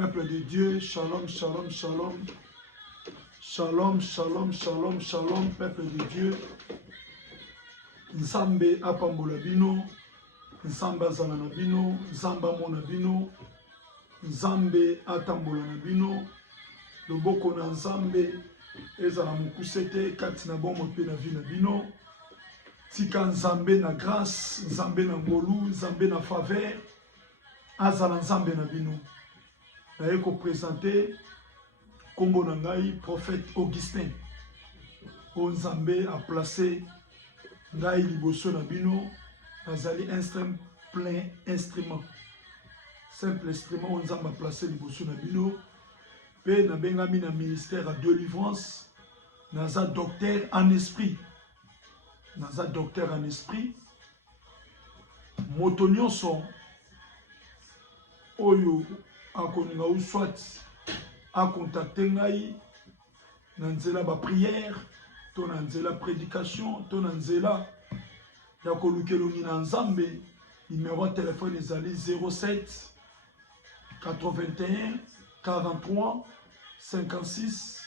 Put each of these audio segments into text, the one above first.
Peuple de Dieu, shalom, shalom, shalom. Shalom, shalom, shalom, shalom, peuple de Dieu. Nzambe apambola bino, Nzambe azala na bino, Nzambe amona bino, Nzambe atambola na bino, loboko na Nzambe ezala mokuse te kati na bomoi mpe na vie na bino. Tika Nzambe na grâce, Nzambe na ngolu, Nzambe na faveur, azala Nzambe na bino. Naye ko présenter kombo na ngai prophète Augustin. O Nzambe a placé ngai liboso na bino, azali plein instrument. Simple instrument o Nzambe a placé liboso na bino. Pe na bengami na ministère à délivrance, naza docteur en esprit. Naza docteur en esprit. Moto nyonso oyo akoninga ou soit a contacté ngai na nzela ba prière, to na nzela prédication, to na nzela ya kolukelongi na Nzambe. Numéro de téléphone ezali 07 81 43 56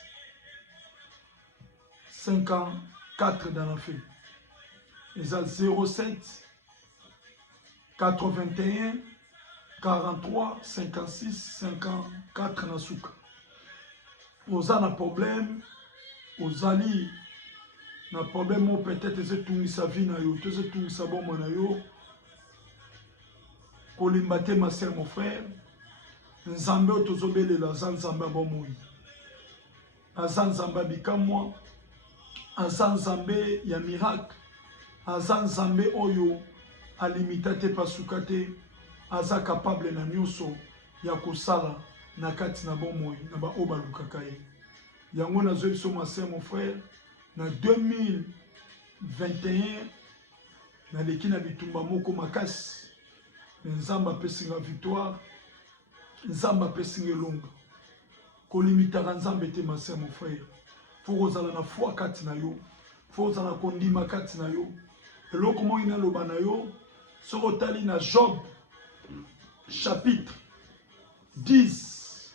54 dans la fée. Eza 07 81 43 56 54 na suka. Oza na problème, ozali na problème ou peut-être ezetungisa vie na yo, ezetungisa bomoi na yo. Kolimba te ma sœur, mon frère. Nzambe otozobelela aza Nzambe bomoi. Aza Nzambe bikamwa, aza Nzambe ya miracle, aza Nzambe oyo alimita te pasuka te, aza capable na nyonso ya kosala na kati na bomoi na ba oba lukaka ye. Yango nazo biso ma sœur, mon frère, na 2021 na leki na bitumba moko makasi. Nzambe apesinga victoire, Nzambe apesinga elonga. Kolimitaka Nzambe te ma sœur, mon frère. Faut kozala na foi kati na yo, faut kozala na kondima kati na yo. Eloko mo ina loba na yo, soko tali na Job chapitre 10,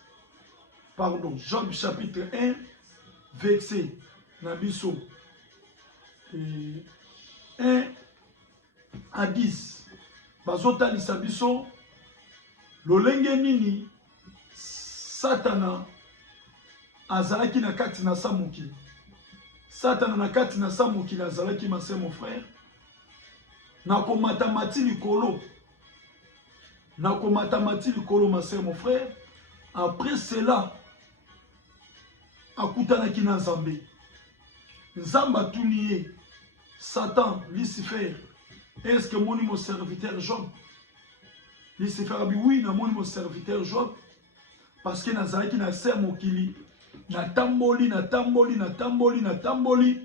pardon, Job chapitre 1, verset na biso 1 à 10. Bazotalisa biso lolenge nini Satana azalaki na kati na samokili. Satana na kati na samokili azalaki, ma sœur, mon frère, na komatamati likolo. Na komatamati likolo, ma sœur, mon frère. Après cela, akutanaki na Nzambe. Nzambe atuni ye, Satan, Lucifer, est-ce que mon serviteur Job? Lucifer a dit oui, na mon serviteur Job, parce que nazalaki na sœur mokili, na tamboli, na tamboli, na tamboli, na tamboli,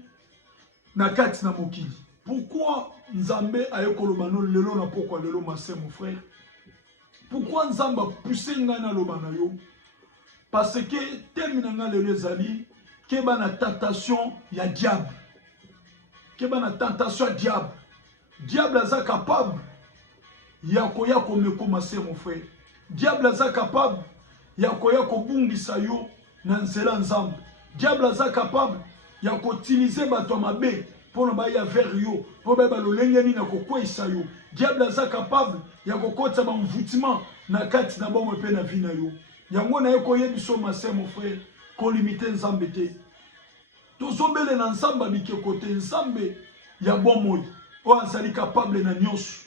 na kati na mokili. Pourquoi Nzambe aye kolobano lelo na pourquoi lelo, ma sœur, mon frère? Pourquoi Nzambe a poussé nga na loba na yo? Parce que termina nga lelo ezali ke ba na tentation ya diable. Ke ba na tentation ya diable. Diable aza capable ya koya komeko, ma sœur, mon frère. Diable aza capable ya koya kobungisa yo na nzela Nzambe. Diable aza capable ya koutiliser bato mabe pour na ba ya vers yo, pour ba lolenge ni na kokwesa yo. Diable aza capable ya kokota ba mvutima na kati na bomoi pe na vie na yo. Yango na yeko yebiso, ma sœur, mon frère, ko limiter Nzambe te. Tozombele na Nzambe bike kote Nzambe ya bomoi. O azali capable na nyonso.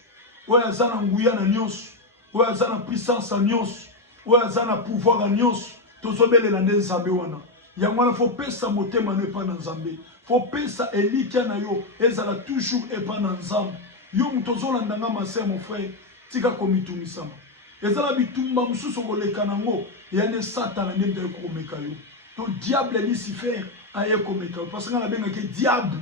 O azana nguya na nyonso. O azana puissance na nyonso. O azana pouvoir na nyonso. Tozobele na Nzambe wana. Yango na faut pesa motema ne pa na Nzambe. Faut pesa elikia na yo ezala toujours epa na Nzambe. Yo mutozolanda nga, ma sœur, mon frère, tika komitumisama. Ezala bitumba mususu koleka nango yane Satana nde komeka yo. To diable Lucifer aye komeka yo. Parce que na benga ke diable.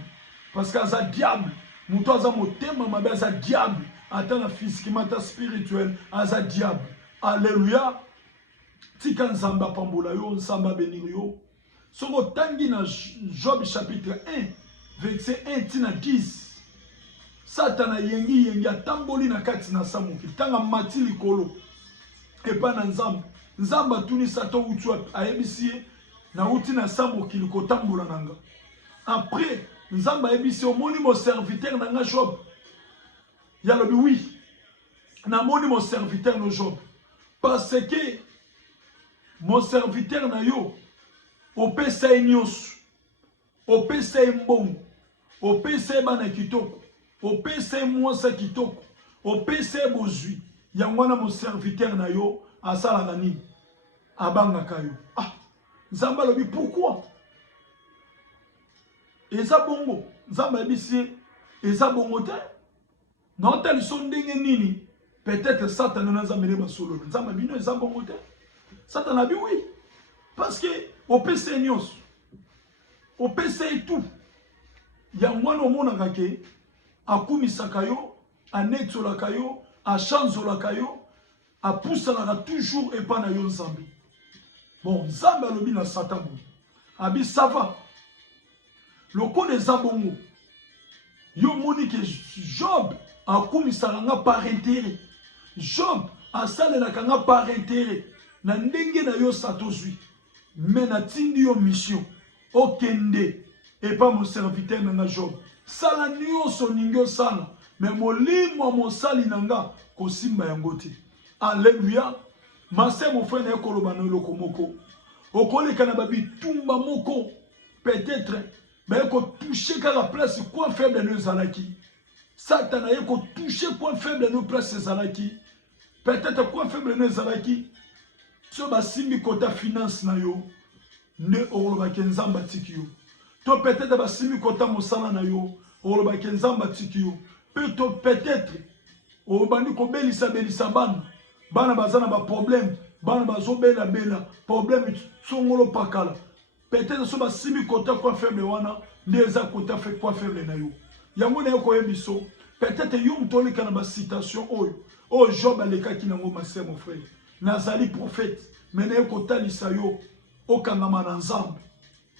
Parce que aza diable. Muto aza motema mabe aza diable. Ata na physiquement, ata spirituel aza diable. Alléluia. Tika Nzamba pambola yo, Nzamba bénir yo. Soko tangi na Job chapitre 1, verset 1 tina 10. Satana yengi atamboli na kati na samuki. Tanga mati likolo. Epa na Nzambe. nzamba tuni Satan utu ayebisi na uti na sambo kiliko tambola nanga. Après nzamba ayebisi omoni mon serviteur nanga Job. Yalobi oui. Na moni mon serviteur no Job. Parce que mon serviteur na yo opesa nyos. Opesa mbongo. Opesa bana kitoko. Opesa mwasa kitoko. Opesa bozui. Yangwana mon serviteur na yo asala nani abanga kayo. Ah, nzamba lobi pourquoi? Eza bongo, nzamba ebisi eza bongo te. Non tel son ndenge nini? Peut-être Satan na nzambe ba solo. Nzamba bino eza bongo te. Satan a dit oui. Parce que opesa nyos. Opesa tout. Yangwana omona ke akumisaka yo, anetsolaka yo, achanzolaka yo, apusalaka toujours epa na yo nzambe. Bon, nzambe alobi na Satan bo. Abi ça va. Le code des abongo. Yo moni que Job akumisaka nga par intérêt. Job asalelaka nga par intérêt. Na ndenge na yo satozwi. Mais na tindi yo mission. Okende epa mon serviteur na Job. Sala nyonso ningo sala. Mais molimo mosali nanga kosimba yango te. Alléluia. Masé mon frère na koloba no loko moko. Okoleka na babi tumba moko. Peut-être mais ko toucher ka la place quoi faible de nos alaki. Satan a ko toucher quoi faible de nos places zalaki. Peut-être quoi faible de nos alaki. So ba simbi kota finance na yo ne oloba kenzamba tikio. To peut-être ba simbi kota mosala na yo oloba kenzamba tikio. Peut-être obani ko belisa bana bazana ba problème bana bazo bela problème songolo pakala. Peut-être so ba simi kota quoi faible wana ndeza kota fait quoi faible na yo. Yango na ko yebiso peut-être yo mtoli kana ba citation oyo. Oh Job aleka kinango masé mon frère. Nazali prophète mais na ko talisa yo okangama na nzambe.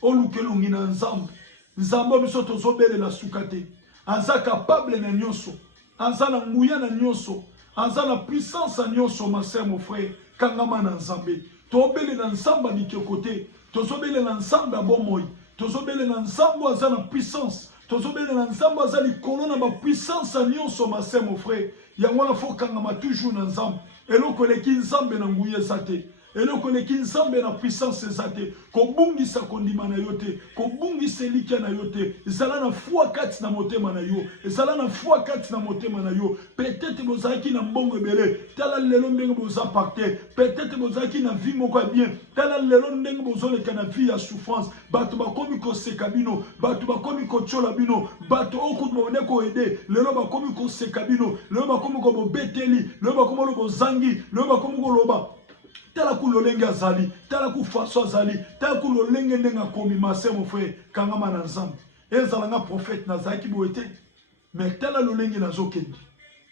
Olukelongi na nzambe. Nzambe biso tozo belela sukate. Anza capable na nyonso. Anza na nguya na nyonso. Anza na puissance na nyonso masé mon frère. Kangama na nzambe. Tobele na nzamba dikekote. Tozobele na nzambe abomoi. Tozobele na nzambe aza na puissance. Tozobele na nzambe aza likolo na ba puissance nyonso masé mon frère. Yango na fo kangama toujours na nzambe. Eloko leki nzambe na nguye zate. Eloko leki nzambe na puissance zate. Kobungisa kondima na yote. Kobungisa likia na yote. Ezala na foi kati na motema na yo. Ezala na foi kati na motema na yo. Peut-être bozaki na mbongo ebele. Tala lelo ndenge boza pacte. Peut-être bozaki na vie moko bien. Tala lelo ndenge bozoleka na vie ya souffrance. Bato bakomi ko seka bino. Bato bakomi ko chola bino. Bato okutu bone ko aider. Lelo bakomi ko seka bino. Lelo bakomi ko bobeteli. Lelo bakomi ko zangi. Lelo bakomi ko loba. Tala ku lolenge azali, tala ku faso azali, tala ku lolenge ndenga komi masé mon frère, kangama na nzambe. Ezala nga prophète na zaki boete. Mais tala lolenge nazokende.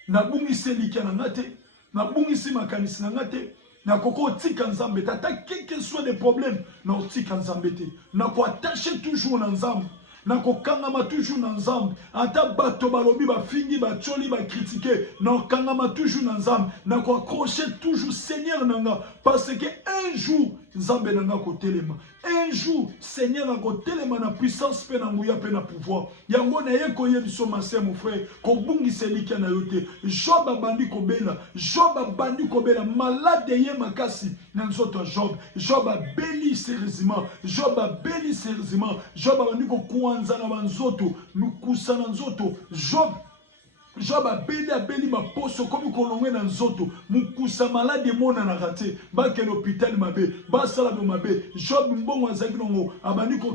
Na bungisi likia na ngate, na bungisi makanisi na ngate, na koko tika nzambe, tata quel que soit des problèmes, na tika nzambe te. Na ko attacher toujours na nzambe. Na kangama toujours na nzambe. Ata bato balobi ba fingi ba choli ba critiquer. Na kangama toujours na nzambe. Na ko accrocher toujours Seigneur nanga. Parce que un jour nzambe nanga ko telema. Un jour Seigneur nanga ko telema na puissance pe na nguya pe na pouvoir. Yango na yeko yebiso masé mon frère. Ko bungi selika na yote. Job abandi ko bela. Job abandi ko bela. Malade ye makasi. Na nzoto Job. Job abeli sérieusement. Job abeli sérieusement. Job abandi ko nzana banzoto mukusa na nzoto Job abeli baposo komi kolongwe na nzoto mukusa malade mona na rate ba ke l'hôpital mabe ba sala bo mabe Job mbongo azaki nongo abandi ko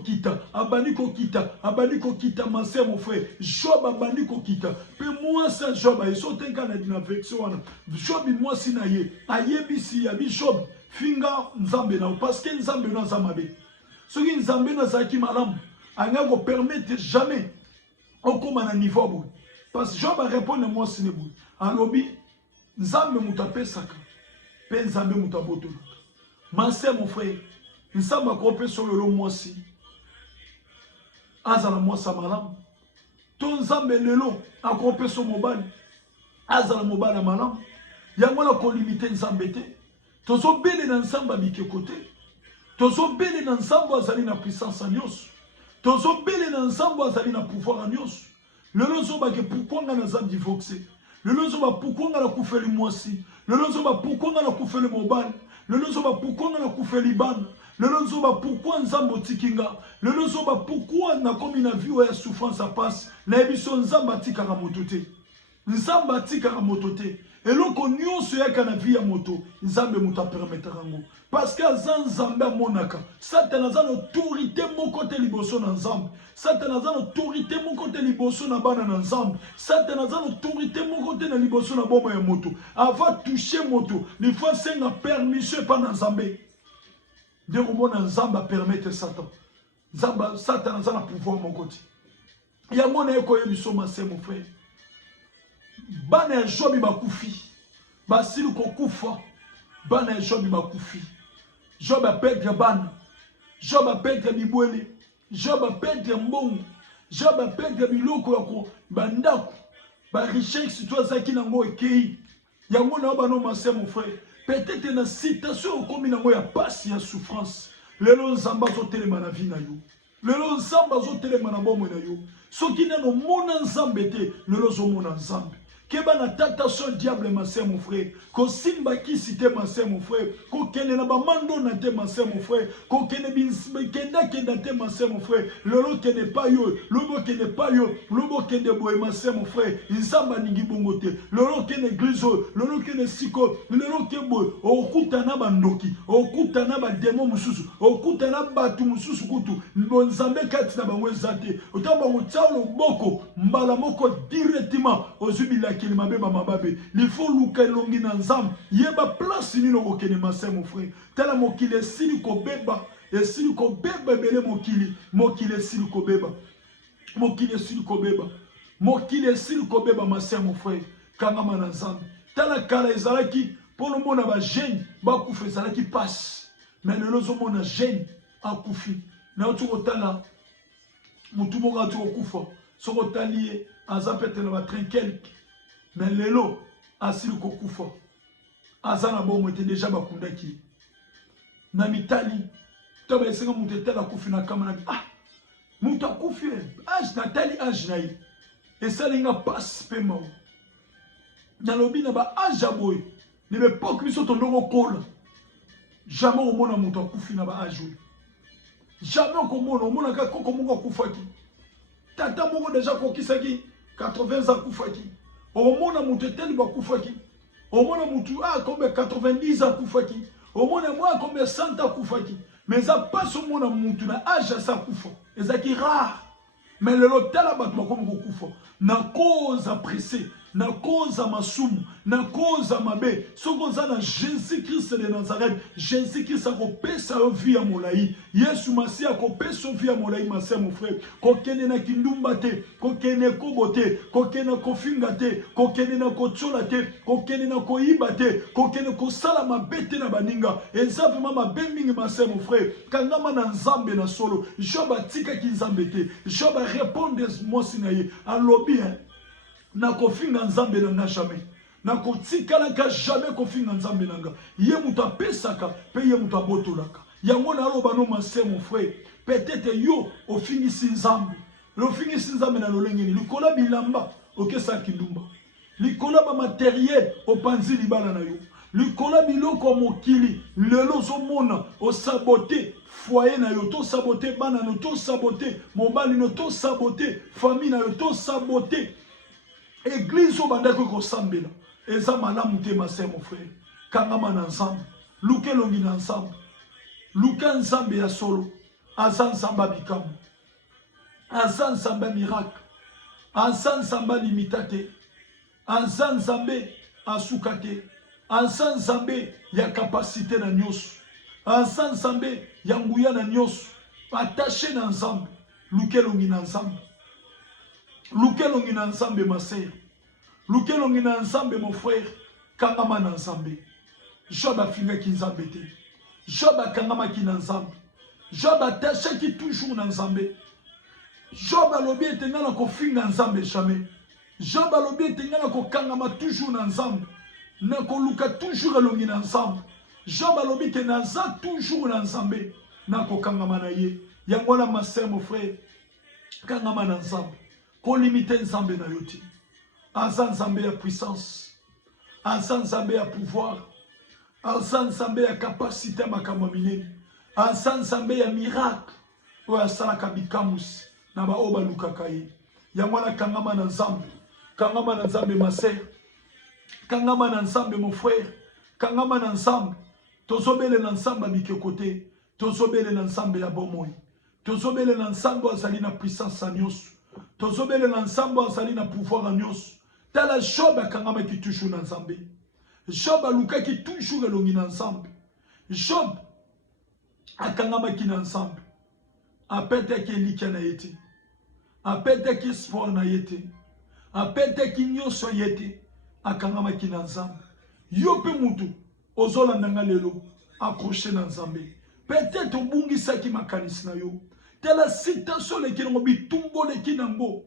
kita masé mon frère Job abandi ko kita pe moi ça Job eso tenka na dinafection wana Job moi sinaye ayebisi ya bi Job finga nzambe na parce que nzambe na zamabe soki nzambe na zaki malamu anga ko permettre jamais au comme à niveau bout parce que Job a répondu moi sine bout en lobby nzambe mutape saka pe nzambe mutaboto masé mon frère nzambe ko pe sur le moi si azala moi sa malam ton nzambe lelo a ko pe sur mobile azala mobile malam yango la ko limiter nzambe te Tozo bele na nzambe abike kote. Tozo bele na nzambe azali na puissance en nyonso. Tozo bele na nzambe azali na pouvoir en nyonso. Lelo zoba ke pourquoi nga na nzambe divorcé. Lelo zoba pourquoi nga na kufeli mwasi. Lelo zoba pourquoi nga na kufeli mobali. Lelo zoba pourquoi nga na kufeli bana. Lelo zoba pourquoi nzambe otikinga. Lelo zoba pourquoi na komi na vie ya souffrance a passe. Na ebiso nzambe atikaka moto te. Nzambe atikaka moto te. Eloko nyonso yaka na vie ya moto, nzambe muta permettra ngo. Parce que nzambe amonaka, Satan aza autorité moko te liboso na nzambe. Satan aza autorité moko te liboso na bana na nzambe. Satan aza autorité moko te na liboso na bomba ya moto. Ava toucher moto, il faut senga permission pa na nzambe. De komona nzambe permettre Satan. Nzambe Satan aza na pouvoir moko te. Ya mona eko yebiso mase mon frère. Bana ya Jobi bakufi. Basili kokufa. Bana ya Jobi bakufi. Job a perdre bana. Job a perdre bibwele. Job a perdre mbongo. Job a perdre biloko yako bandako. Ba richesse toi zaki nango ekei. Yango na bano mase mon frère. Peut-être na citation komi nango ya passe ya souffrance. Lelo nzamba zo telema na vie na yo. Lelo nzamba zo telema na bomo na yo. Soki nano mona nzambe te, lelo zo mona nzambe. Keba na tentation diable ma sœur mon frère. Ko simba ki cité ma sœur mon frère. Ko kene na ba mando na te ma sœur mon frère. Ko kene kenda te ma sœur mon frère. Lolo kene pas yo, lobo kene pas yo, lobo kene boy ma sœur mon frère. Nzamba ningi bongo te. Lolo kene église, lolo kene siko, lolo ke boy. Okuta na ba ndoki, okuta na ba démon mususu, okuta na batu mususu kutu. Nzambe kati na bango ezate. Otamba mo tsaolo boko, mbala moko directement ozubila il faut luka longi na nzambe yeba place ni no kene mase mon frère tala mokile sili ko beba et sili ko beba bele mokile sili ko beba mokile sili ko beba mokile sili ko beba mase mon frère kanga na nzambe tala kala ezalaki pour mona ba jeune ba kufa ezalaki passe mais le lozo mona jeune akufi na otoko tala mutu moko atoko kufa soko talié azapete na ba trinquel. Mais lelo asili kokufa azana bomo te déjà bakundaki na mitali to ba esenga mutu tela kufi na kama na mutu akufi age natali age nayi esalinga passe pema na lobi na ba age aboy ne be pok biso tondoko kola jamais omona mutu akufi na ba age jamais omona ka koko moko akufaki tata moko déjà kokisaki 80 ans kufaki. Au monde mutu teli bakufaki. Au monde mutu comme 90 ans kufaki. Au monde moi comme 100 ans kufaki. Mais ça passe au monde mutu na âge ça kufa. Et ça qui rare. Mais le lotel abat comme kufa. Na cause pressée, na cause masumu, na cause mabe. Sokoza na Jésus-Christ de Nazareth. Jésus-Christ a copé sa vie à Molaï. Yesu Masi a copé sa vie à Molaï, ma sœur, mon frère. Kokene na kindumbate, kokene kobote, kokene kofingate, kokene na kocholate, kokene na koibate, kokene kosala mabete na baninga. Et ça vraiment ma beming, ma sœur, mon frère. Kangama na nzambe na solo. Job a tika ki nzambete. Job a répondu moi sinaye. Alobi hein. Na kofinga nzambe na jamais. Na kotikala ka jamais kofinga nzambe nanga. Ye muta pesaka, pe ye muta botolaka. Yango na loba no mase mon frère. Peut-être yo ofingisi nzambe. Lo fingisi nzambe na lolengeni. Likola bilamba okesa kindumba. Likola ba matériel opanzi libala na yo. Likola biloko mokili. Lelo zomona o saboter foyer na yo, to saboter bana no, to saboter mobali no, to saboter famille na yo, to saboter église au bandako ko sambela. Eza malamu te ma sœur mon frère. Kangama na nzambe. Luke longi na nzambe. Luka nzambe ya solo. Azan samba bikamu. Azan samba miracle. Azan samba limitate. Azan zambe asukate. Azan zambe ya capacité na nyos. Azan zambe ya nguya na nyos. Attaché na nzambe. Luke longi na nzambe. Luke longi na nzambe ma sœur. Luke longi na nzambe mon frère. Kangama na nzambe. Job a finga ki nzambe te. Job a kangama ki na nzambe. Job a attaché ki toujours na nzambe. Job a lobi etenga na ko finga nzambe jamais. Job a lobi etenga na ko kangama toujours na nzambe. Na ko luka toujours longi na nzambe. Job alobi ke naza toujours na nzambe na kokangama na ye. Yango wana ma sœur mon frère kangama na nzambe. Ko limite nzambe na yo te. Aza nzambe ya puissance. Aza nzambe ya pouvoir. Aza nzambe ya capacité makambo minene. Aza nzambe ya miracle. Oyo asalaka bikamusi na baoyo balukaka ye. Yango wana kangama na nzambe. Kangama na nzambe ma sœur. Kangama na nzambe mon frère. Kangama na nzambe. Tozobele na nzambe bikeko te. Tozobele na nzambe ya bomoi. Tozobele na nzambe azali na puissance ya nyonso. Tozobele na nzambe azali na pouvoir ya nyonso. Tala Job akangamaki toujours na nzambe. Job alukaki toujours elongi na nzambe. Job akangamaki na nzambe. Apetaki elikya na ye te. Apetaki espoir na ye te. Apetaki nyonso ye te. Akangamaki na nzambe. Yo pe mutu ozolanda nga lelo accroché na nzambe. Peut-être obungisaki makanisi na yo. Tala citation leki nango bitumbo leki nango.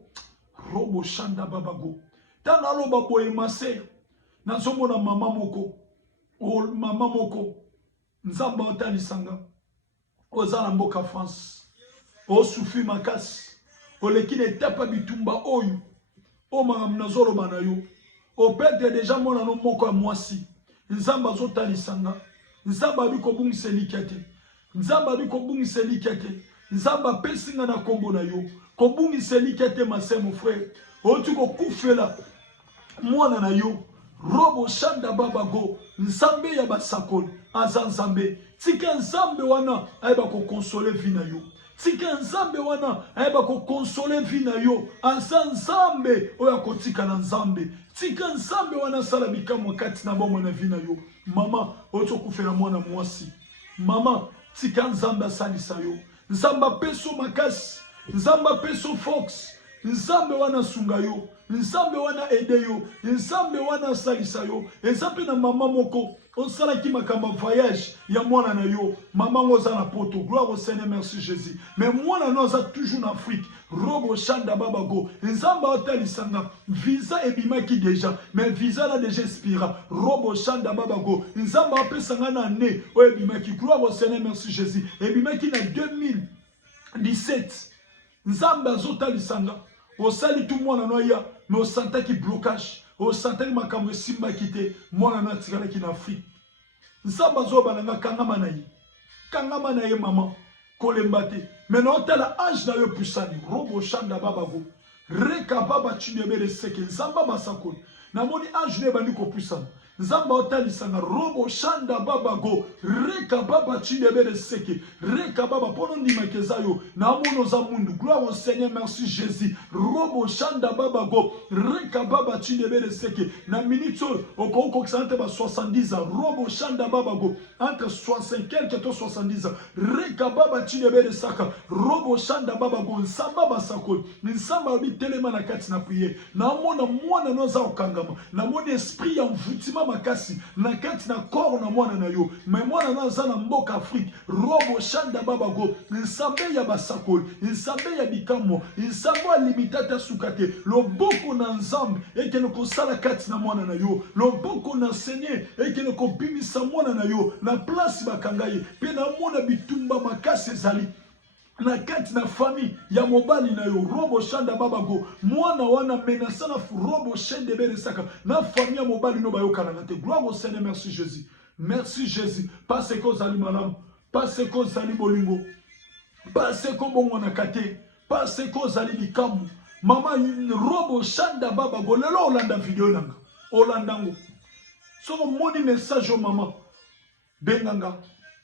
Robo shanda babago. Tana loba boye mase. Nazomona mama moko. O mama moko. Nzamba otalisanga. Oza na mboka France. O sufi makasi. O leki na etapa bitumba oyo. O maram nazoloba na yo. O pete deja mona no moko ya mwasi. Nzamba zotalisanga. Nzamba biko bungisa likate. Nzamba biko bungisa likate. Nzamba pesinga na kombo na yo. Ko bungisa likate ma sœur mon frère. O tu ko kufela mwana na yo. Robo shanda babago. Nzambe ya basakol. Aza nzambe. Tika nzambe wana aiba ko consoler vi na yo. Tika nzambe wana aiba ko consoler vi na yo. Aza nzambe oya kotika na nzambe. Tika nzambe wana sala bikamo kati na bomo na vi na yo. Mama oto kufela mwana mwasi. Mama tika nzambe asalisa yo. Nzamba peso makasi. Nzamba peso fox. Nzambe wana sunga yo. Nzambe wana ede yo. Nzambe wana salisa yo. Nzambe na mama moko. Osala ki makamba voyage. Ya mwana na yo. Mama ngoza na poto. Gloire au Seigneur, merci Jésus. Mais mwana noza toujours en Afrique. Robo shanda babago. Nzamba otalisanga. Visa ebimaki déjà. Mais visa la déjà expira. Robo shanda babago. Nzamba apesanga na ne. O ebimaki. Gloire au Seigneur, merci Jésus. Ebimaki na 2017. Nzamba zotalisanga. Osali tout mwana noya. Mais au sentaki blocage. Au sentaki makambo simba kite. Mwana noya tigala ki na Afrique. Nzamba zoba nanga kangama na ye. Kangama na ye maman. Kolembate. Maintenant tela âge na yo pusani. Robo shanda babago. Reka baba chunebere seke. Nzamba basakol. Namoni âge ne bandi ko pusani. Nzamba otalisanga robo shanda babago. Reka baba chunebere seke. Reka baba pono ndimekeza yo. Namono za mundu. Gloire au Seigneur, merci Jésus. Robo shanda babago. Reka baba chunebere seke. Na minute okoko kisante ba 70 ans. Robo shanda babago. Entre 65 quelques to 70 ans. Reka baba chunebere saka. Robo shanda babago. Nsamba basakol. Nsamba bi telema na kati na prier. Namona mwana noza okangama. Namona esprit ya mvutima makasi na kati na corps na mwana na yo. Mais mwana naza na mboka Afrique. Robo shanda babago. Nsambe ya basakol. Nsambe ya bikamo. Nsambe ya limitata sukate. Loboko na nzambe. Eke noko sala kati na mwana na yo. Loboko na senye. Eke noko bimisa mwana na yo. Na place bakangaye. Pe na mwana bitumba makasi ezali. Na kati na famille ya mobali na yo. Robo shanda babago. Mwana wana menasana robo shende bere saka. Na famille ya mobali no bayo kanangate. Gloire au Seigneur, merci Jésus. Merci Jésus. Parce que zali malam. Parce que zali bolingo. Parce que bongo na kate. Parce que zali bikamu. Mama robo shanda babago. Lelo olanda video nanga. Olandango. Soko moni message au maman. Benganga.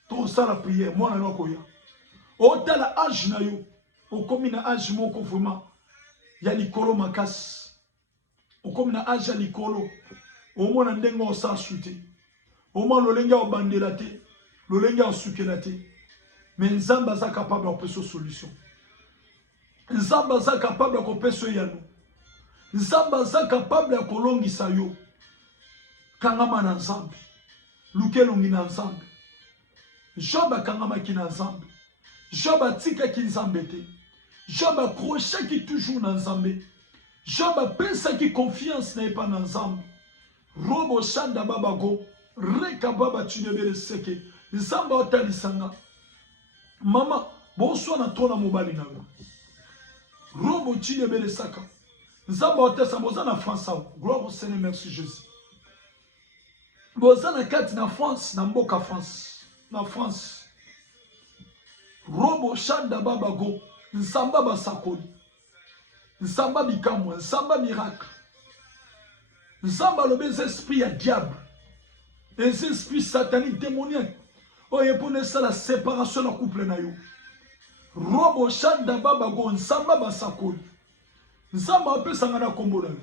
To sala prière. Mwana no koya. Otala âge na yo. Okomi na âge moko vraiment. Ya likolo makasi. Okomi na âge ya likolo. Omona ndenga osa sute. Omona lolenge obandela te. Lolenge osukela te. Mais Nzamba za capable de faire solution. Nzamba za capable de faire yano. Nzamba za capable de kolongisa yo. Kangama na Nzambe. Lukelongi na Nzambe. Job kangama ki na Nzambe. Job atika ki Nzambe te. Job accroché ki toujours na Nzambe. Job pensa ki confiance na pas na Nzambe. Robo shanda babago. reka baba chinebele seke nzamba otalisanga mama bonso na tona mobali na yo robo chinebele saka nzamba otesa boza na France gloire au Seigneur merci Jésus boza na kati na France na mboka France na France robo shanda baba go nzamba basakoli nzamba bikamwa nzamba miracle nzamba lobez esprit ya diable les esprits sataniques démoniaques oye pone ça la séparation na couple na yo robo shanda baba go nzamba basakoli nzamba apesanga na kombo na yo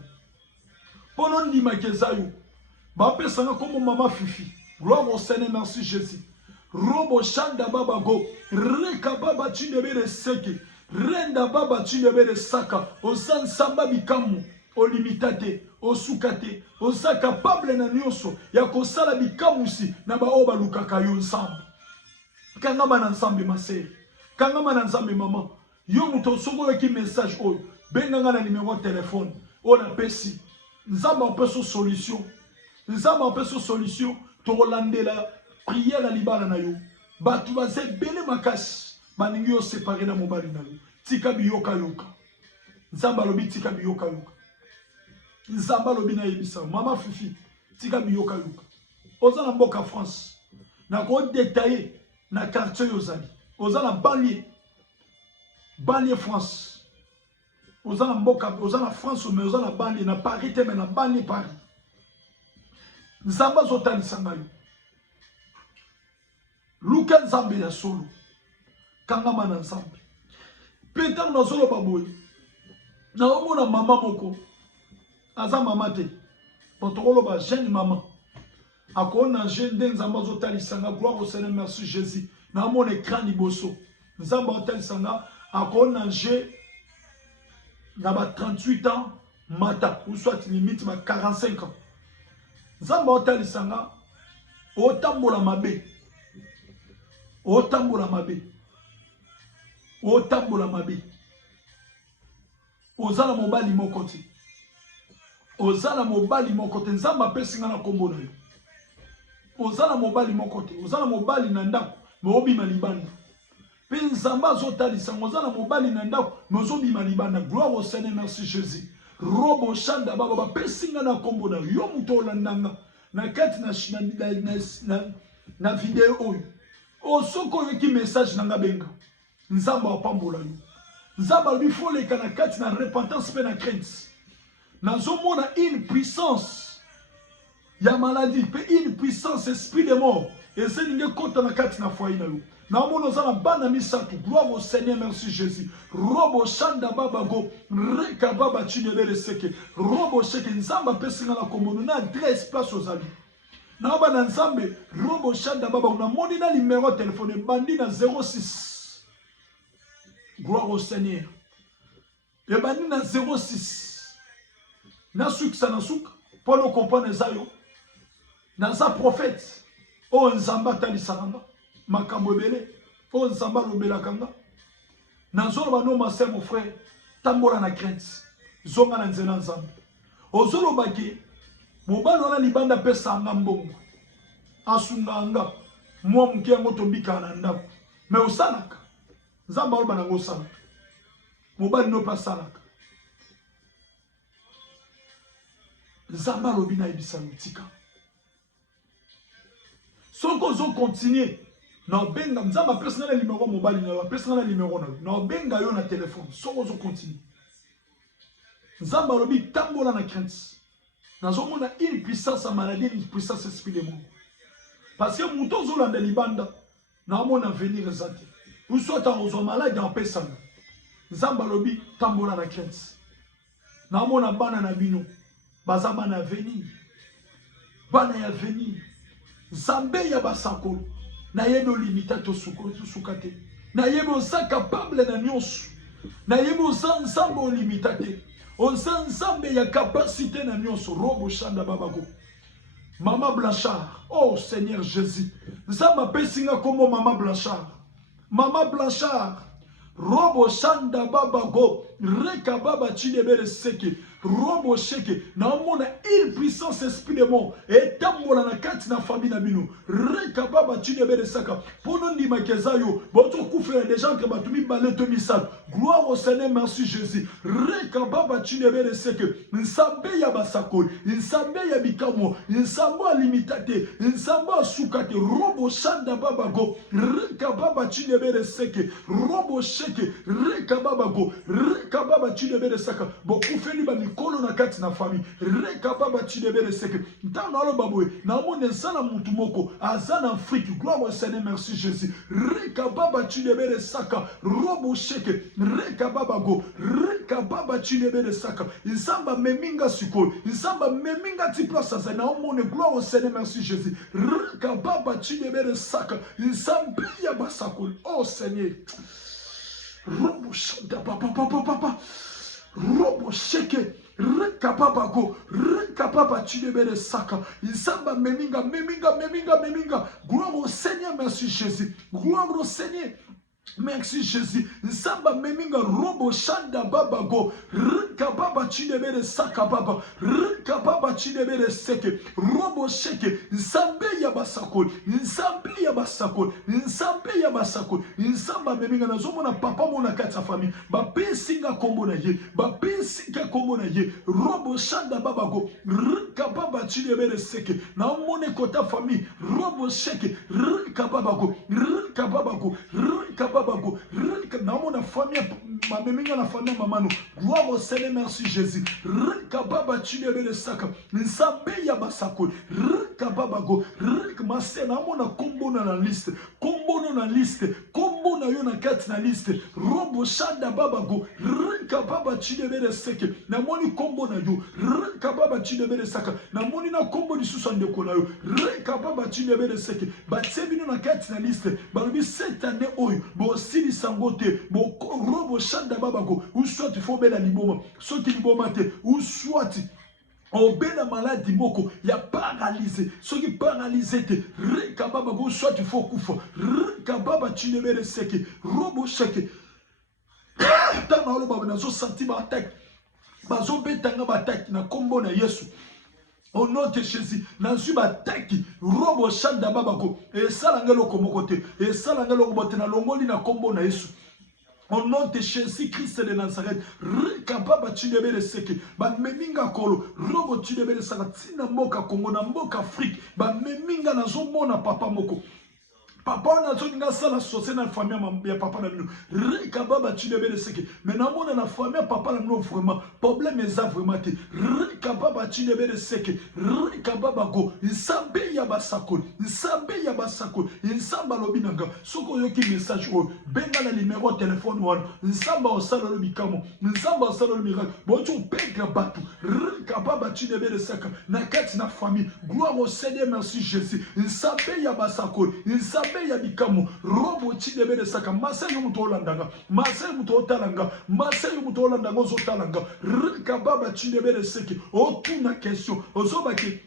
pono ndima kezayo bapesanga kombo mama fifi gloire au Seigneur merci Jésus robo shanda baba go reka baba chinebele seke renda baba chinebele saka osan samba bikamu olimitate osukate osa capable na nyonso ya kosala bikamusi na baoba lukaka yo nsambe kangama na nsambe masere kangama na nsambe mama yo muto soko ki message oyo benganga na numéro de téléphone ona pesi nzamba opeso solution nzamba opeso solution to landela prière libala na yo batu baze bele makasi baningi yo séparer na mobali na yo tika biyoka yoka nzamba lobi tika biyoka yoka nzamba lobi na yebisa mama fifi tika biyoka yoka oza na mboka France na ko détailler na quartier yozali oza na banlieue France oza na mboka oza na France mais oza na banlieue na Paris te mais na banlieue Paris nzamba zotalisa ngayo luka nzambe ya solo kangama na nzambe petan na solo baboy na omona mama moko aza mama te potokolo ba jeune mama akona jeune nzamba zotalisanga gloire au Seigneur merci Jésus na mon écran liboso nzamba otalisanga akona je na ba 38 ans mata ou soit limite ba 45 ans nzamba otalisanga otambola mabe otambola mabe otambola mabe ozala mobali moko te ozala mobali moko te nzamba pesinga na kombo na yo ozala mobali moko te ozala mobali na ndako me obima libanda pe nzamba azotalisa ozala mobali na ndako me ozobima libanda gloire au Seigneur merci Jésus robo shanda baba bapesinga na kombo na yo muto olandanga na kati na video oyo osoko yoki message nanga benga nzamba apambola yo nzamba lobi foleka na kati na repentance pe na crainte nazomona une puissance ya maladie pe une puissance esprit de mort ezelinge kota na kati na foyer na yo naomona oza na bana misato gloire au Seigneur merci Jésus robo shanda baba go reka baba chinebele seke robo sheke nzamba pesinga na kombono na adresse place ozali na bana nzambe robo shanda baba una moni na numéro de téléphone bandi na 06 gloire au Seigneur et bandi na 06 na suka na suka pour nous comprendre ça yo na sa prophète o nzamba talisanga makambo ebele o nzamba lobela kanga na zolo bano ma sœur mon frère tambola na crainte zonga na nzela nzambe ozolo baki mobali wana libanda pesa anga mbongo asunga anga mwa mke yango tombika na ndako me osalaka nzamba oloba nango osalaka mobali no pasalaka nzamba lobi na ebisa lutika soko zo continuer na benga nzamba pesa na numéro mobali na pesa na numéro na benga yo na téléphone soko zo continuer nzamba lobi tambola na crainte nazomona une puissance à maladie une puissance esprit de mort parce que muto zo landa libanda na mona venir ezate ou soit en malade en pesa nzamba lobi tambola na crainte na mona bana na bino baza bana venir bana ya venir Zambe ya basakolo na yebo limita to sukate na yebo sa capable na nyonso na yebo sa nsambo limitate on sa nsambe ya capacité na nyonso robo shanda babago Mama Blanchard oh Seigneur Jésus nzamba pesinga komo Mama Blanchard robo shanda babago reka baba chidebele seke robo sheke na mona il puissance esprit de mort et tambola na kati na famille na bino reka baba chidebere saka pono ndima kezayo boto kufela des gens que batumi baleto misal gloire au Seigneur merci Jésus reka baba chidebere seke nsambe ya basakoli nsambe ya bikamo nsambe limitate nsambe sukate robo shanda baba go reka baba chidebere seke robo sheke reka baba go reka baba chidebere saka bokufeli ba mikolo na kati na famille reka baba chidebere seke ntana alo baboye na mone sana mutu moko azana Afrique gloire au Seigneur merci Jésus reka baba chidebere saka robo sheke reka baba go reka baba chidebere saka insamba meminga siko insamba meminga ti place za na mone gloire au Seigneur merci Jésus reka baba chidebere saka insamba ya basako oh Seigneur robo shanda papa robo sheke rekapapa go rekapapa chidebere saka insamba meminga gloire au Seigneur merci Jésus gloire au Seigneur merci Jésus. Nsamba meminga robo shanda baba go rika baba chidebere saka baba rika baba chidebere seke robo sheke nsambe ya basakol nsambe ya basakol nsambe ya basakol nsamba meminga nazomo na papa mona kati ya famille ba pesinga kombo na ye ba pesinga kombo na ye robo shanda baba go rika baba chidebere seke na mone kota famille robo sheke rika baba go rika baba go rika babago rika na mona famille ma meminga na famille mamano gloire au Seigneur merci Jésus rika baba chidebere saka nsambe ya basako rika babago rika mase na mona kombo na liste kombo na yo na kati na liste robo shanda babago rika baba chidebere seke na moni kombo na yo rika baba chidebere saka na moni na kombo lisusu ndeko na yo rika baba chidebere seke batsebino na kati na liste balobi cette année oyo bo sili sangote bo robo shanda babago ou soit il faut bela liboma soit il liboma te ou soit on bela maladie moko ya paralysé ceux qui paralysé te rika babago soit il faut kufa rika baba chidebere seke robo sheke tana lo baba nazo senti ba attaque bazo betanga ba attaque na kombo na Yesu. Au nom de Jésus, Nansu bataki, robo shanda babako, et salangelo komokote, et salangelo komote na longoli na kombo na Yesu. Au nom de Jésus Christ de Nazareth, rikababa chidebere seke, ba meminga kolo, robo chidebere saka, tina mboka Kongo na mboka Afrique, ba meminga na zomona papa moko. Papa on a dit que ça la société na famille ya papa na mino rika baba chidebere seke mais na mona na famille papa na mino vraiment problème eza vraiment te rika baba chidebere seke rika baba go nsambe ya basako nsamba lobinanga soko yoki message o benga na numéro téléphone wana nsamba osala lobikamo nsamba osala miracle bocho peka batu rika baba chidebere saka na kati na famille gloire au Seigneur merci Jésus nsambe ya basako nsambe ya bikamu robo chidebere saka masa yo muto landanga masa yo muto talanga masa yo muto landanga zo talanga rika baba chidebere seke o tuna question ozobaki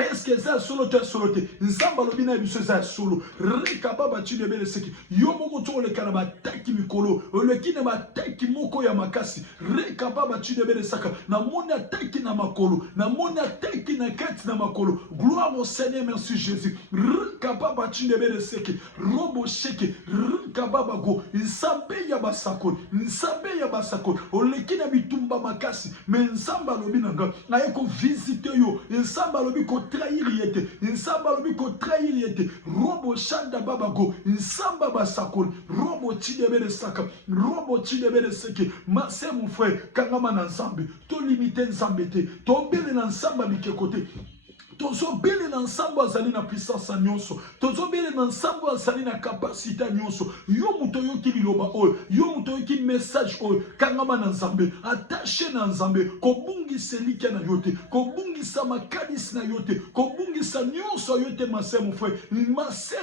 est-ce que ça solo te solote nzamba lobina biso ça solo rika baba chidebere seki yo moko to le kana bataki mikolo le kine bataki moko ya makasi rika baba chidebere saka na moni ataki na makolo na moni ataki na kati na makolo gloire au Seigneur merci Jésus rika baba chidebere seki robo sheke rika baba go nsambe ya basako le kine bitumba makasi mais nzamba lobina nga na yeko visiter yo nzamba lobi ko trahir yete nsamba lobi ko trahir yete robo shanda babago nsamba basakol robo chidebere saka robo chidebere seke c'est mon frère kangama na nzambe to limiter nzambe te to bele na nzamba bikekote tozo bele na nsambo azali na puissance nyonso tozo bele na nsambo azali na capacité nyonso yo muto yo ki liloba oyo yo muto yo ki message oyo kangama na nzambe attaché na nzambe ko bungisa lika na yote ko bungisa makadis na yote ko bungisa nyonso yote ma sœur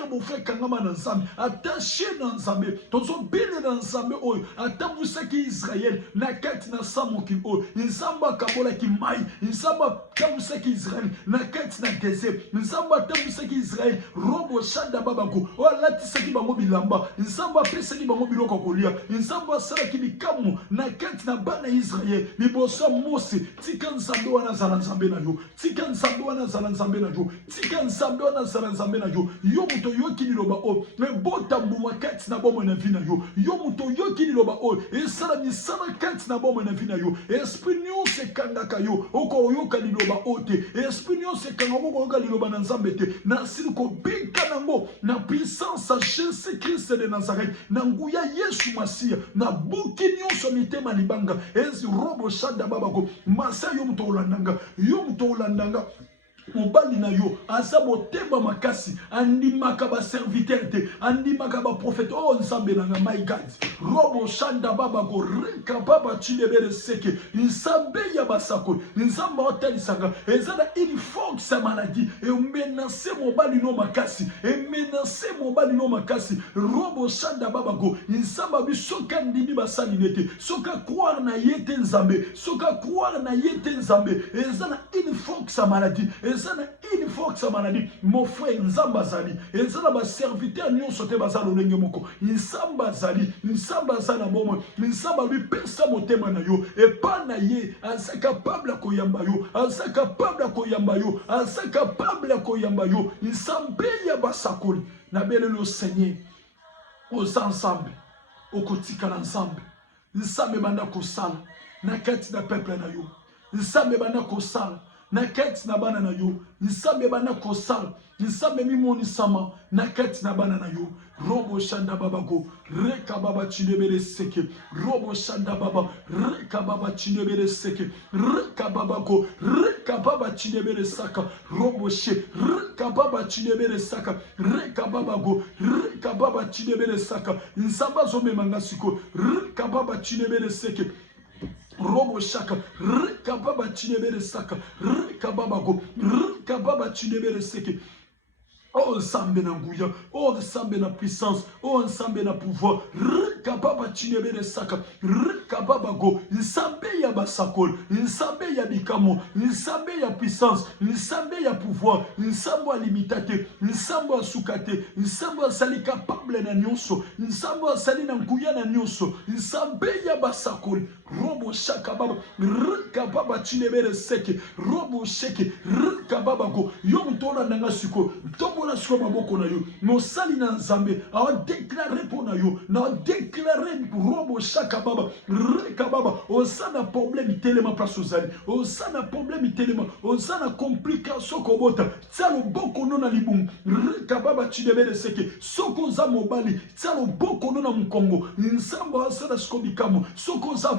mon frère kangama na nzambe attaché na nzambe tozo bele na nzambe oyo atambusa ki Israël na kati na samo ki oyo nzamba kabola ki mai nzamba kabusa ki Israël na kati kati na désert nzambe atambwisaki Israël robo shanda babako o alatisaki bango bilamba nzambe apesaki bango biloko kolia nzambe asalaki bikamu na kati na bana Israël liboso Mose tika nzambe wana zala nzambe na yo tika nzambe wana zala nzambe na yo tika nzambe wana zala nzambe na yo yo muto yoki liloba o bota mbuma kati na bomo na vina yo yo muto yoki liloba o esala misala kati na bomo na vina yo esprit nyonso ekangaka yo okoyoka liloba o te esprit nyonso ekanga okoyoka liloba na nzambe te na sili kobika nango na puissance ya Jésus Christ de Nazareth na nguya Yesu Masia na buki nyonso mitema libanga ezi robo shanda babako masa yo muto olandanga mobali na yo asa motema makasi andimaka ba serviteur te andimaka ba prophète oh nzambe nanga my God robo shanda baba go reka baba chilebere seke nzambe ya basako nzamba otalisanga ezana il faut sa maladie et menacer mobali no makasi et menacer mobali no makasi robo shanda baba go nzamba bisoka ndimi basali nete soka croire na yete nzambe soka croire na yete nzambe ezana il faut sa maladie il faut que ça maladie mon frère nzamba zali ezala ba serviteur nyonso te bazalo ndenge moko nzamba zali na bomo nzamba lui pesa motema na yo et pas na ye asa capable koyamba yo asa capable koyamba yo asa capable koyamba yo nzambe ya basakoli na bele le Seigneur aux ensemble okotika na nzambe nzambe banda kosala na kati na peuple na yo nzambe banda kosala na kati na bana na yo nzambe bana kosala nzambe mimoni sama na kati na bana na yo robo shanda baba go reka baba chilebere seke robo shanda baba reka baba chilebere seke reka baba go reka baba chilebere saka robo she reka baba chilebere saka reka baba go reka baba chilebere saka nzamba zo memanga siko reka baba chilebere seke robo shaka rikababa chinebere saka rikababa go rikababa chinebere seke oh nzambe na nguya oh nzambe na puissance oh nzambe na pouvoir rikababa chinebere saka rikababa go nzambe ya basakol nzambe ya bikamo nzambe ya puissance nzambe ya pouvoir nzambe ya limitate nzambe ya sukate nzambe ya sali capable na nyonso nzambe ya sali na nguya na nyonso nzambe ya basakol robo shaka baba rikababa chinebere seke robo sheke rikababa go yo mutona nanga siko tombola siko maboko na yo no sali na nzambe a déclarer pour na yo na déclarer robo shaka baba rikababa osana problème telema place ozali osana problème telema osana complication kobota tsalo boko no na libungu rikababa chinebere seke soko za mobali tsalo boko no na mkongo nzamba asana siko bikamo soko za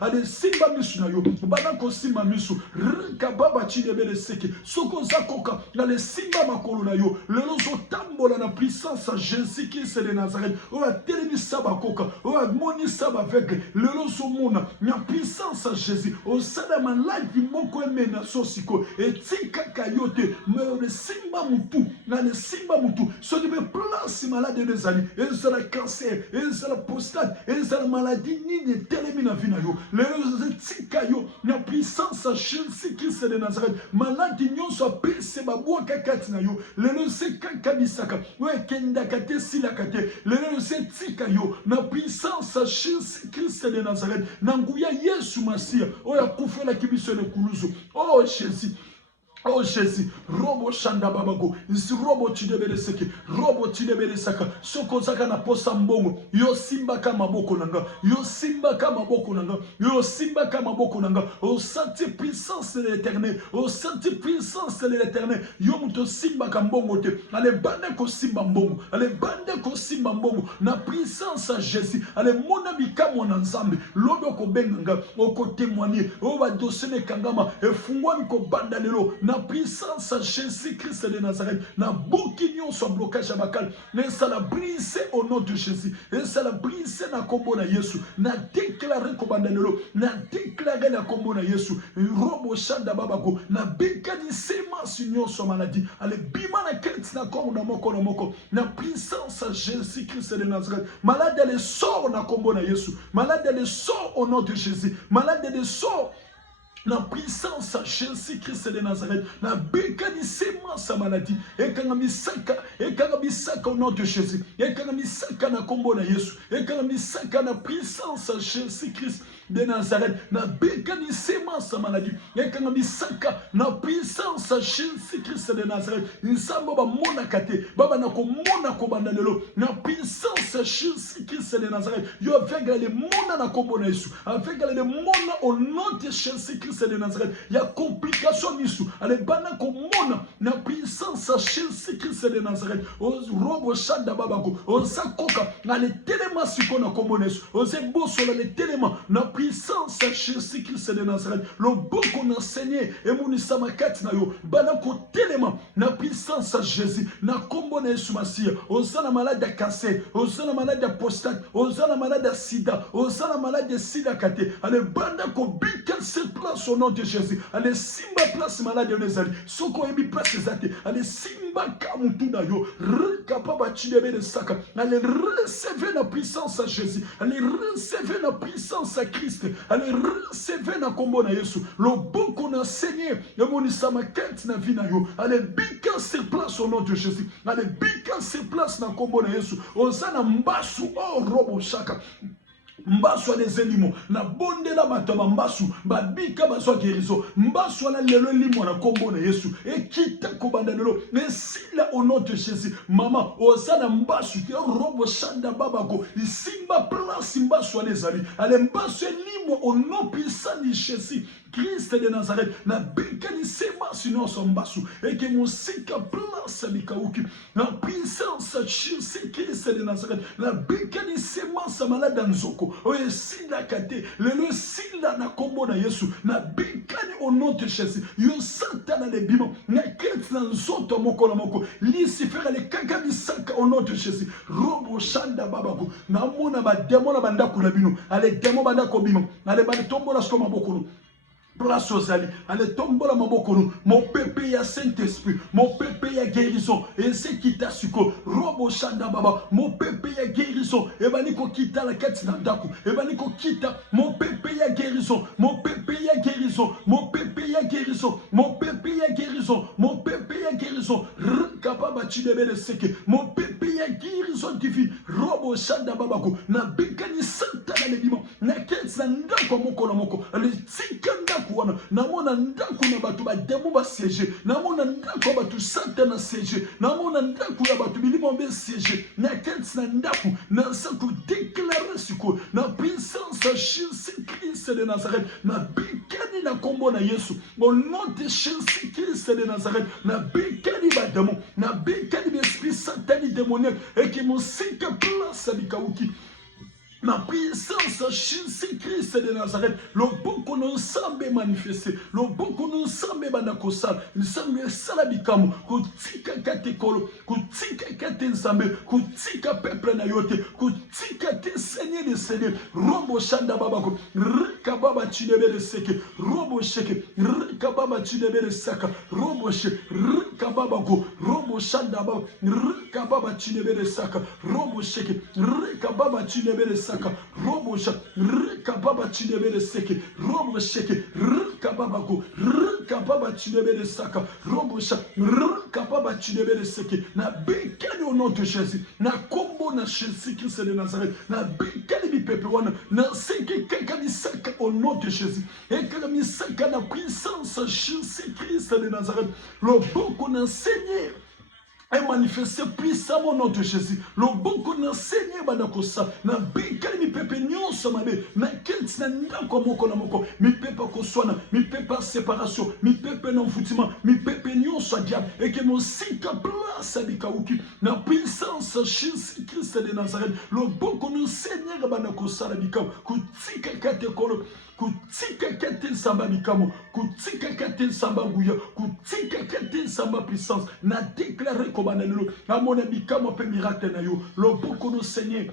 ale simba misu na yo bana ko simba misu rikababa chinebere seke soko za koka ale simba makolo na yo lelo zo tambola na puissance à Jésus Christ de Nazareth o a telemi saba koka o a moni saba aveugle lelo zo mona na puissance à Jésus o sada maladi moko emena sosiko etika kayote me le simba mutu na le simba mutu so de place malade des ali et ça la cancer et ça la prostate et ça la maladie ni telemi na vina yo le tika yo na puissance à Jésus Christ de Nazareth maladi nyonso pese babwa kakati na yo le se kakabisaka we kenda kate sila kate le se tika yo na puissance à Jésus Christ de Nazareth na nguya Yesu Masia oya kufela kibiso ne kuluzo oh Jésus. Oh Jésus, robo shanda babago, isi robo chidebere seke, robo chidebere saka, soko saka na posa mbongo, yo simba kama boko nanga, yo simba kama boko nanga, yo simba kama boko nanga, au sainte puissance de l'éternel, au sainte puissance de l'éternel, yo muto simba kama mbongo te, ale bande ko simba mbongo, ale bande ko simba mbongo, na puissance à Jésus, ale mona bikamo na nzambe, lodo ko benganga, oko témoigner, o ba dosene kangama, e fungwa ko banda lelo, na puissance à Jésus-Christ de Nazareth, na bokinyon soit blocage à bakal, mais ça l'a brisé au nom de Jésus, et ça l'a brisé na kombo na Yesu, na déclaré kobandanelo, na déclaré na kombo na Yesu, robo shanda babako, na bekadi sema sunyon soit maladie, ale bima na kent na kombo na moko, na puissance à Jésus-Christ de Nazareth, malade elle sort na kombo na Yesu, malade elle sort au nom de Jésus, malade elle sort na puissance Jésus-Christ de Nazareth, na bécanissement sa maladie, et quand misaka au nom de Jésus, et quand misaka na kombo na Yesu, et quand misaka na puissance Jésus-Christ de Nazareth, na bécanissement sa maladie, et quand misaka na puissance Jésus-Christ de Nazareth, nsambo ba mona kate, baba na ko mona ko bandanelo, na puissance Jésus-Christ de Nazareth, yo avec les mona na kombo na Yesu, avec les mona au nom de Jésus-Christ de Nazareth, il y a complication nisu. Allez, bana komona na puissance Jésus Christ de Nazareth. O robo shanda babako, o sakoka na le telema sikona komonesu. O zebo sur le telema na puissance Jésus Christ de Nazareth. Le boko na Seigneur et moni samakati na yo. Bana ko telema na puissance Jésus na komonesu masia. O sana malade de cancer, o sana malade de prostate, o sana malade de sida, o sana malade de sida kate. Allez, bana ko bika se place au nom de Jésus. Allez, simba place malade de Nezali. Soko ebi place zate. Allez, simba kamutuna yo. Rekapaba chidebe de saka. Allez, recevez la puissance à Jésus. Allez, recevez la puissance à Christ. Allez, recevez la combo na Yesu. Le bon qu'on a saigné. Le monisama kent na vina yo. Allez, bika se place au nom de Jésus. Allez, bika se place na combo na Yesu. Ozana mbasu oh robo shaka. Mbasu a des animaux, na bonde la matama mbasu, babika baswa guérison, mbasu na lelo limo na kombo na Yesu, et kita kobandanelo, mais si là au nom de Jésus, maman, osana mbasu, qui robo shanda babako, isimba place mbasu a des ali, ale mbasu limo au nom puissant de Jésus. Christ de Nazareth, na bekani sema sinon son basu, et que mon sika place mikauki, na puissance Jésus Christ de Nazareth, na bekani sema sa malade nzoko, oye sila kate, le sila na kombo na Yesu, na bekani au nom de Jésus, yo satana le bima, na ket na nzoto moko na moko, Lucifer le kakami saka au nom de Jésus, robo shanda babako, na mona ba demona banda kulabino, ale demo banda kobima, ale ba tombo la skoma bokolo. Place aux alliés, allez tomber la maman, mon pépé ya Saint-Esprit, mon pépé ya guérison, et c'est qui t'a suko, robo shanda baba, mon pépé ya guérison, et baniko kita la kati nandaku, et baniko kita, mon pépé ya guérison, mon pépé ya guérison, mon pépé ya guérison, mon pépé ya guérison, mon pépé ya guérison, kapaba chidebele seke, mon pépé ya guérison divine, robo shanda babako, na bikani santa na lebimo, na kati nandako moko na moko, le tikanda namona ndaku na batu ba demo ba siège namona ndaku batu satana siège namona ndaku ya batu bilimo be siège na kenti na ndaku na saku déclarer siko na puissance Jésus Christ de Nazareth na bikani na kombo na Yesu au nom de Jésus Christ de Nazareth na bikani ba demo na bikani be esprit satanique démoniaque et qui mon sika place abikauki. La puissance Jésus-Christ de Nazareth, le bon qu'on ensemble manifesté, le bon qu'on ensemble banakosal, ensemble salabikamu, kutika katekolo, kutika katensambe, kutika peuple na yote, kutika te seigneur de seigneur, robo shanda babako, rika baba chinebe de seke, robo sheke, rika baba chinebe de saka, robo she, rika babako, robo shanda baba, rika baba chinebe de saka, robo sheke, rika baba chinebe de saka. Robo sha rikababa chidebere seke robo sheke rikababa go rikababa chidebere saka robo sha rikababa chidebere seke na bekani au nom de Jésus na kombo na Jésus Christ de Nazareth na bekani mi pepe wana na seke kakani saka au nom de Jésus et kakani saka na puissance Jésus Christ de Nazareth le bon qu'on enseigne est manifesté puissamment au nom de Jésus. Le bon qu'on enseigne banakosa na bikali mi pepe nyonso mabe na kenti na ndako moko na moko mi pepe koswana mi pepe séparation mi pepe n'envoûtement mi pepe nyonso diable et que mon sika place abikauki na puissance Jésus Christ de Nazareth. Le bon qu'on enseigne banakosa na bikau kutika katekolo kutika kete samba bikamo kutika kete samba nguya kutika kete samba puissance na déclarer comme anelo na mon bikamo pe miracle na yo le beaucoup nous Seigneur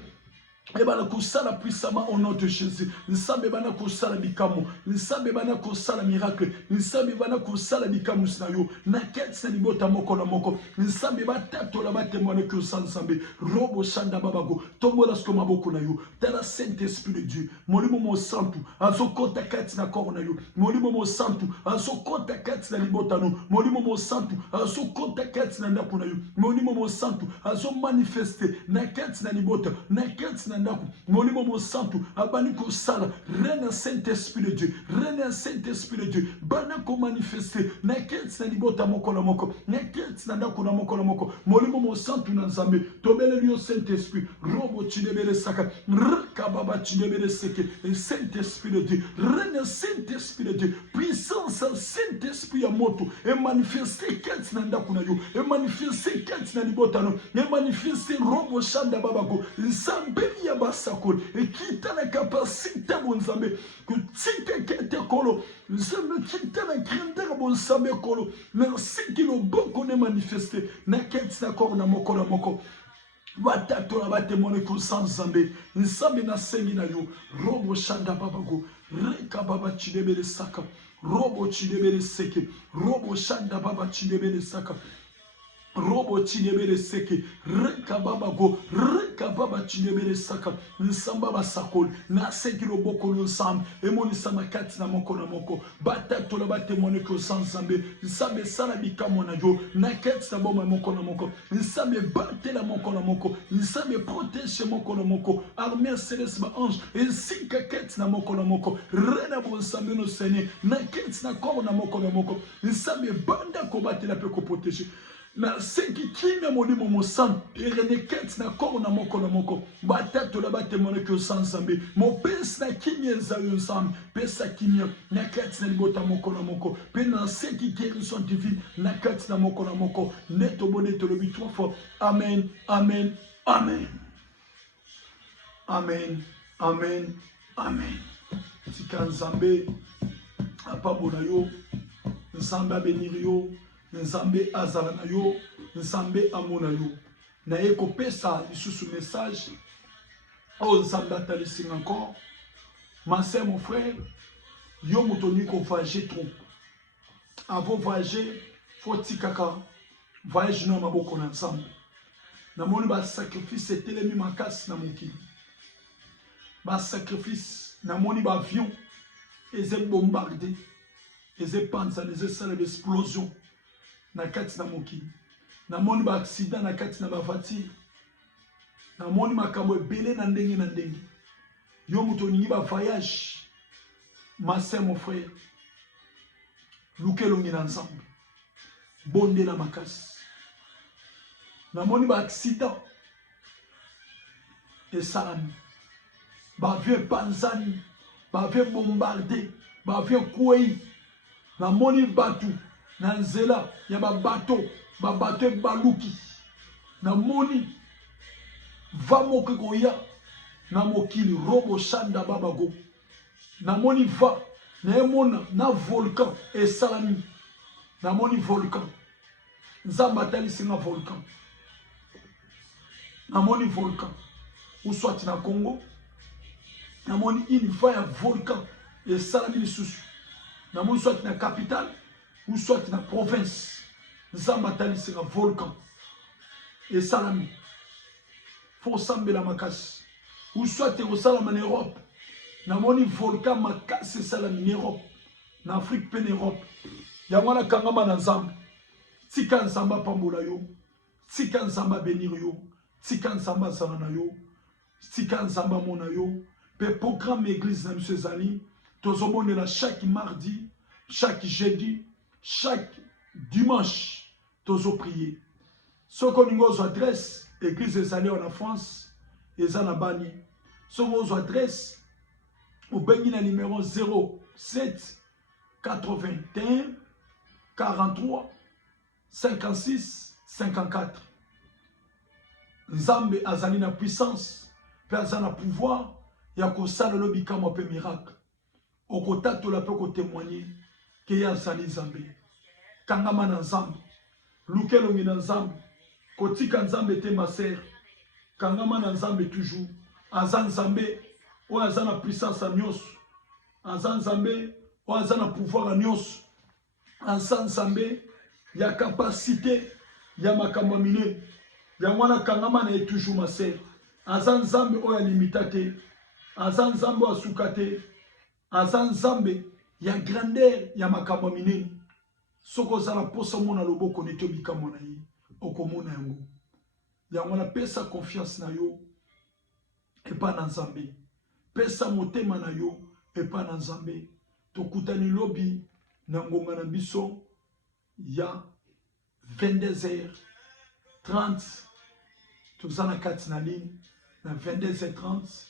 Et bana kosala puissamment au nom de Jésus. Nsambe bana kosala bikamo. Nsambe bana kosala miracle. Nsambe bana kosala bikamo sinayo. Na ketse na libota moko na moko. Nsambe batato la ba témoigner que sans nsambe. Robo shanda babago. Tombo la skoma boko na yo. Tala Saint-Esprit de Dieu. Molimo mo santu. Azo kota ketse na kor na yo. Molimo mo santu. Azo kota ketse na libota no. Molimo mo santu. Azo kota ketse na ndako na yo. Molimo mo santu. Azo manifester na ketse na libota. Na ketse na Molimo mo santu abani ko sala reine Saint-Esprit de Dieu reine Saint-Esprit de Dieu bana ko manifester na ketsi na libota moko na moko na ketsi na ndako na moko na moko molimo mo santu na nzambe tobele liyo Saint-Esprit robo chidebele saka rka baba chidebele seke Saint-Esprit de Dieu reine Saint-Esprit de Dieu puissance Saint-Esprit ya moto et manifester ketsi na ndako na yo et manifester ketsi na libota no et manifester robo shanda babako nzambe ya basakol et qui t'a la capacité bon nzambe que tika kete kolo nzambe qui t'a la grandeur bon nzambe kolo merci qu'il a beaucoup ne manifesté na kete na kor na moko batato la batemone ko sans nzambe nzambe na sengi na yo robo shanda babago reka baba chidebele saka robo chidebele seke robo shanda baba chidebele saka robo chinebele seke reka baba chinebele saka nsamba basakol na seki lo boko lo sam emoni sama kati na moko batato la batemone ko sansambe nsambe sala bikamo na yo na kati na boma moko na moko nsambe batela moko na moko nsambe protège moko na moko armée céleste ba ange ensika kati na moko rena bo nsambe no seigneur na kati na kor na moko nsambe banda ko batela pe ko protéger na seki kimia molimo mo sang ereneketi na kor na moko batato la batemone que sans nzambe mo pesa na kimia ezayo nzambe pesa kimia na kati na libota moko pe na seki guérison divine na kati na moko neto bone tolobi 3 fois amen amen amen amen amen amen tika nzambe apambola yo nzambe abenir yo nzambe azala na yo nzambe amona yo na ye kopesa lisusu message o nzambe atalisi encore ma sœur mon frère yo motoni ko voyager trop avant voyager faut tikaka voyage na maboko na nzambe na moni ba sacrifice etelemi makasi na mokili ba sacrifice na moni ba avion eze bombardé eze panza eze sala d'explosion na kati na mokili na moni ba accident na kati na ba voiture na moni makambo ebele na ndenge yo muto ningi ba voyage ma sœur mon frère lukelongi na nzambe bonde na makasi na moni ba accident esalami ba avion panzani ba avion bombardé ba avion kwei na moni batu na nzela ya babato baluki na moni va moke koya na mokili robo shanda babago na moni va na emona na volcan esalami na moni volcan nzamba talisi na volcan na moni volcan ou soit na Congo na moni une va ya volcan esalami lisusu na moni soit na capitale ou soit na province nzamba talisi na volcan esalami faut sambela makasi ou soit esalama na Europe na moni volcan makasi esalami na Europe na Afrique pe na Europe yango na kangama na nzambe tika nzamba pambola yo tika nzamba benir yo tika nzamba zala na yo tika nzamba mona yo pe programme église na monsieur Zali tozobonela chaque mardi chaque jeudi chaque dimanche tozo prier ce qu'on nous adresse église Ezali en France ezana bani ce qu'on nous adresse au bengi na numéro 07 81 43 56 54 Nzambe azali na puissance pe azana pouvoir ya kosala lobikamo pe miracle okotatola pe ko témoigner que ya azali Nzambe kangama na Nzambe lukelongi na Nzambe kotika Nzambe te ma sœur kangama na Nzambe toujours aza nzambe oyo aza na puissance nyonso, aza nzambe oyo aza na pouvoir nyonso, aza nzambe ya capacité ya makambo minene. Yango wana kangama na ye toujours ma sœur, aza nzambe oyo alimita te, aza nzambe oyo asuka te, aza nzambe ya grandeur ya makambo minene. Soko oza na posa mona loboko neti obikamwa na ye okomona yango. Yango wana pesa confiance na yo epa na nzambe, pesa motema na yo epa na nzambe. Tokutani lobi na ngonga na biso ya 22h30 toza na kati na ligne na 22h30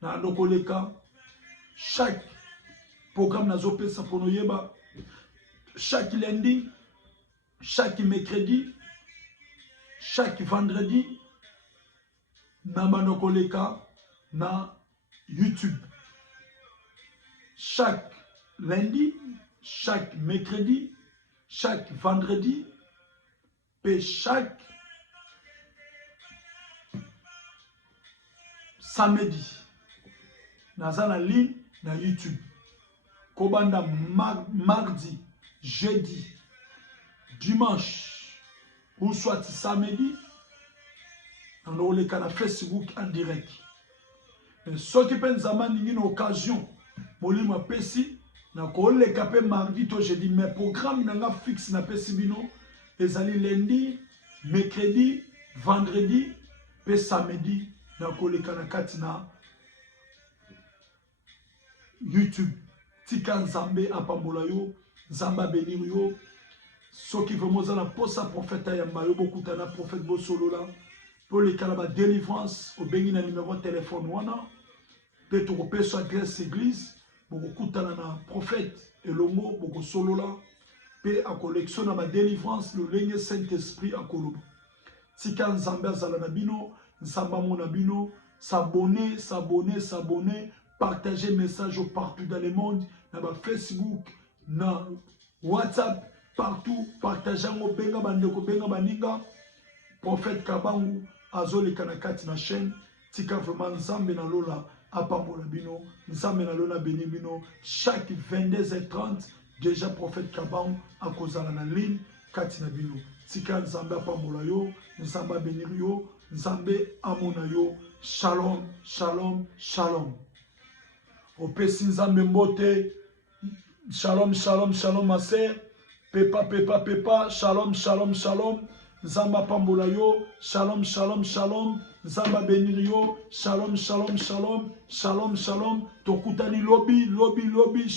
na lokoleka chaque programme nazo pesa pono yeba chaque lundi, chaque mercredi, chaque vendredi na manokoleka na YouTube. Chaque lundi, chaque mercredi, chaque vendredi et chaque samedi naza na ligne na YouTube. Kobanda mardi, jeudi, dimanche ou soit samedi on le na Facebook en direct. Ce qui peut nous une occasion molimo pesi na ko le kapé mardi to jeudi, mais programme nanga fixe na pesi bino ezali lundi, mercredi, vendredi pe samedi na ko le kana katina YouTube. Tika nzambe apambola yo, nzamba benir yo. Soki vraiment za na posa prophète ya mayo bokutana prophète bosolola pour les kalaba délivrance au bengi na numéro de téléphone wana pe to kopesa grâce église bokutana na prophète elongo bokosolola pe a collection na ba délivrance le lenge Saint-Esprit akoloba. Tika nzambe azala na bino, nzamba mona bino, s'abonner, partager message partout dans le monde, na Facebook, na WhatsApp, partout, partager ngo benga bandeko benga baninga. Prophète Kabangu azole kanakati na chaîne, tika vraiment nzambe na lola apambola bino, nzambe na lola beni bino. Chaque 22h30 déjà prophète Kabangu akozala na ligne kati na bino. Tika nzambe apambola yo, nzamba benir yo, nzambe amona yo. Shalom, shalom, shalom. Opesi nzambe mbote. Shalom, shalom, shalom ma sœur. Pepa, pepa, pepa. Shalom, shalom, shalom. Nzamba pambola yo. Shalom, shalom, shalom. Nzamba benir yo. Shalom, shalom, shalom. Shalom, shalom. Tokutani lobi, lobi, lobi.